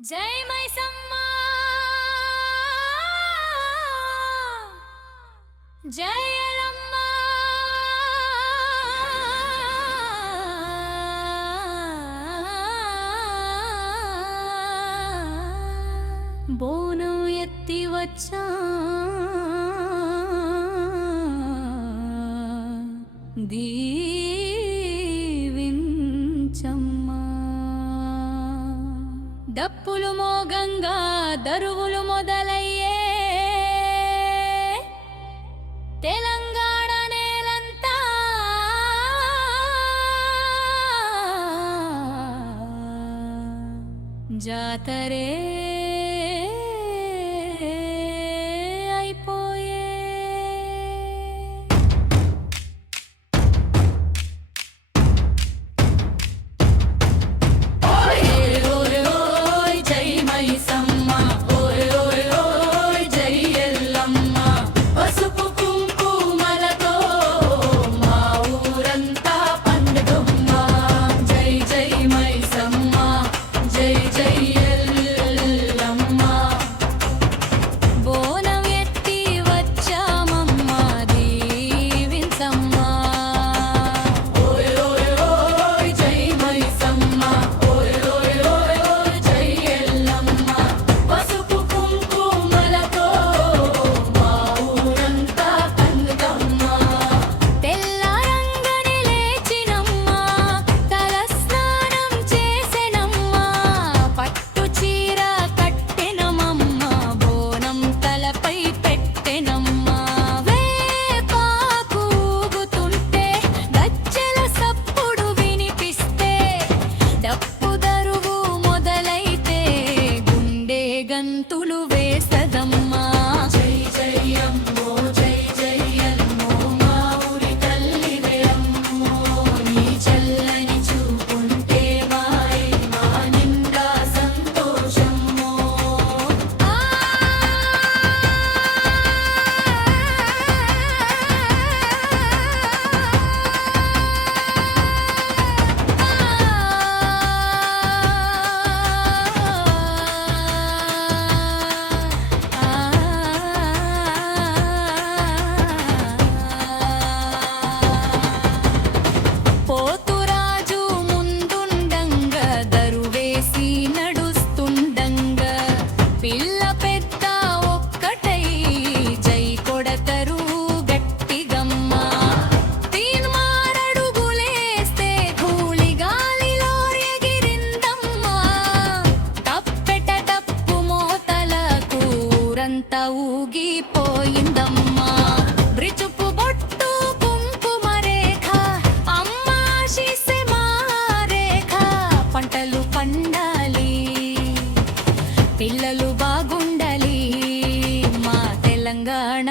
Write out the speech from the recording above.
జై మైసమ్మ జై ఎల్లమ్మ బోనం ఎత్తి వచ్చా దీవించమ్మా డప్పులు మోగంగా దరువులు మొదలయ్యే తెలంగాణ నేలంతా జాతరే అయిపోయే బోనం ఎత్తి వచ్చామమ్మ దీవించమ్మా ఓయ్ ఓయ్ ఓయ్ జై మైసమ్మ ఓయ్ ఓయ్ ఓయ్ జై ఎల్లమ్మ పసుపు కుంకుమలతో మా ఊరంతా పండుగమ్మా తెల్లారంగనే లేచినమ్మా తల స్నానం చేసెనమ్మా పట్టు చీర కట్టెనమమ్మ బోనం తలపై పెట్టెనమ్మా వేపాకు ఊగుతుంటే గజ్జెల సప్పుడు వినిపిస్తే డప్పు దరువు మొదలైతే గుండె గంతులు వేసదమ్మా జై జై అమ్మో జై జై అమ్మో మా ఊరి తల్లివే అమ్మో నీ చల్లని చూపుంటే మాయే మా నిండా సంతోషమ్మో పోతురాజు ముందుండంగా దరువేసి నడుస్తుండంగా పిల్ల పెద్ద ఒక్కటై జై కొడతరు గట్టిగమ్మా తీన్మారడుగులేస్తే ధూళి గాలిలో ఎగిరిందమ్మా తప్పెట డప్పు మోతలకు ఊరంతా ఊగిపోయిందమ్మా బ్రిచుపు బొట్టు కుంకుమ రేఖ అమ్మ ఆశీస్సే మా రేఖ పంటలు పండాలి పిల్లలు బాగుండాలి మా తెలంగాణ